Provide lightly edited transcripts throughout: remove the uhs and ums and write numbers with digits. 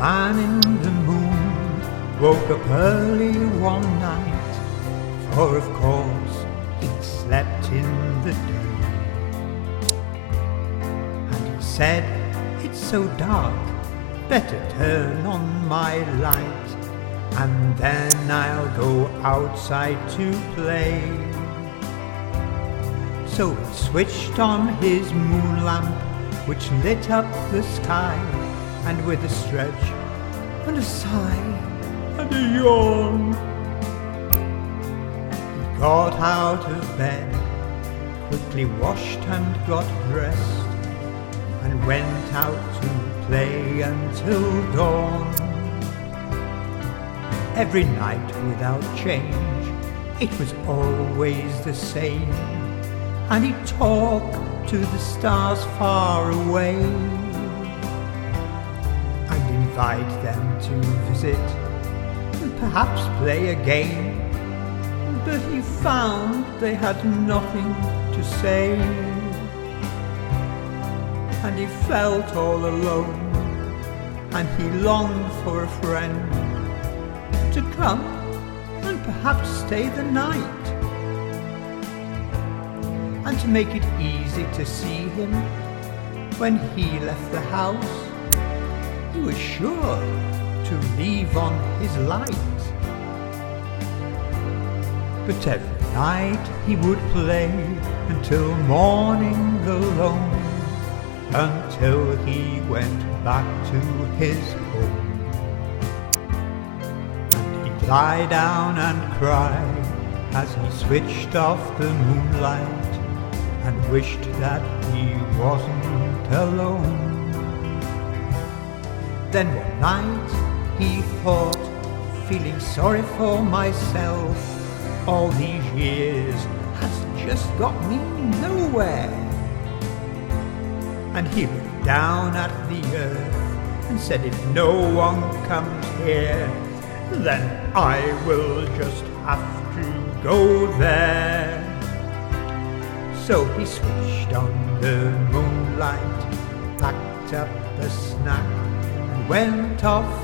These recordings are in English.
man in the moon woke up early one night, for of course he'd slept in the day. And he said, "It's so dark, better turn on my light, and then I'll go outside to play." So he switched on his moon lamp, which lit up the sky, and with a stretch and a sigh and a yawn, he got out of bed, quickly washed and got dressed, and went out to play until dawn. Every night without change, it was always the same, and he'd talk to the stars far away, and invite them to visit, and perhaps play a game, but he found they had nothing to say, and he felt all alone, and he longed for a friend to come and perhaps stay the night. And to make it easy to see him when he left the house, he was sure to leave on his light. But every night he would play until morning alone, until he went back to his home. And he'd lie down and cry as he switched off the moonlight, and wished that he wasn't alone. Then one night he thought, feeling sorry for myself, all these years has just got me nowhere. And he looked down at the earth and said, "If no one comes here, then I will just have to go there." So he switched on the moonlight, packed up a snack, and went off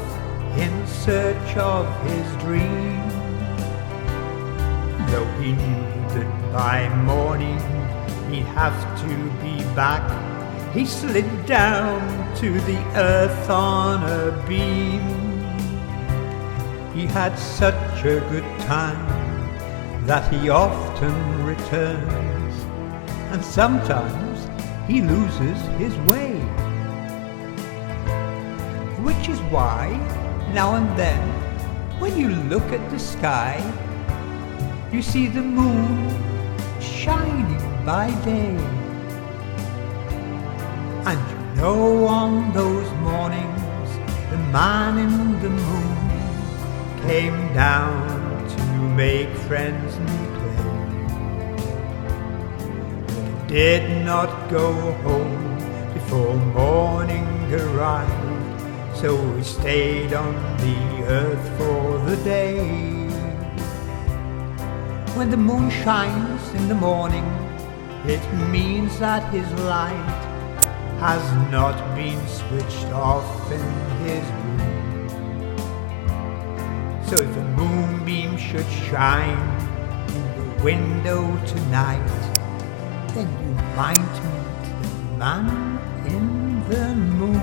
in search of his dream. Though he knew that by morning he'd have to be back, he slid down to the earth on a beam. He had such a good time that he often returns, and sometimes he loses his way. Which is why, now and then, when you look at the sky, you see the moon shining by day. And you know on those mornings the man in the moon came down to make friends and play. Did not go home before morning arrived, so he stayed on the earth for the day. When the moon shines in the morning, it means that his light has not been switched off in his room. So if a moonbeam should shine in the window tonight, then you might meet the man in the moon.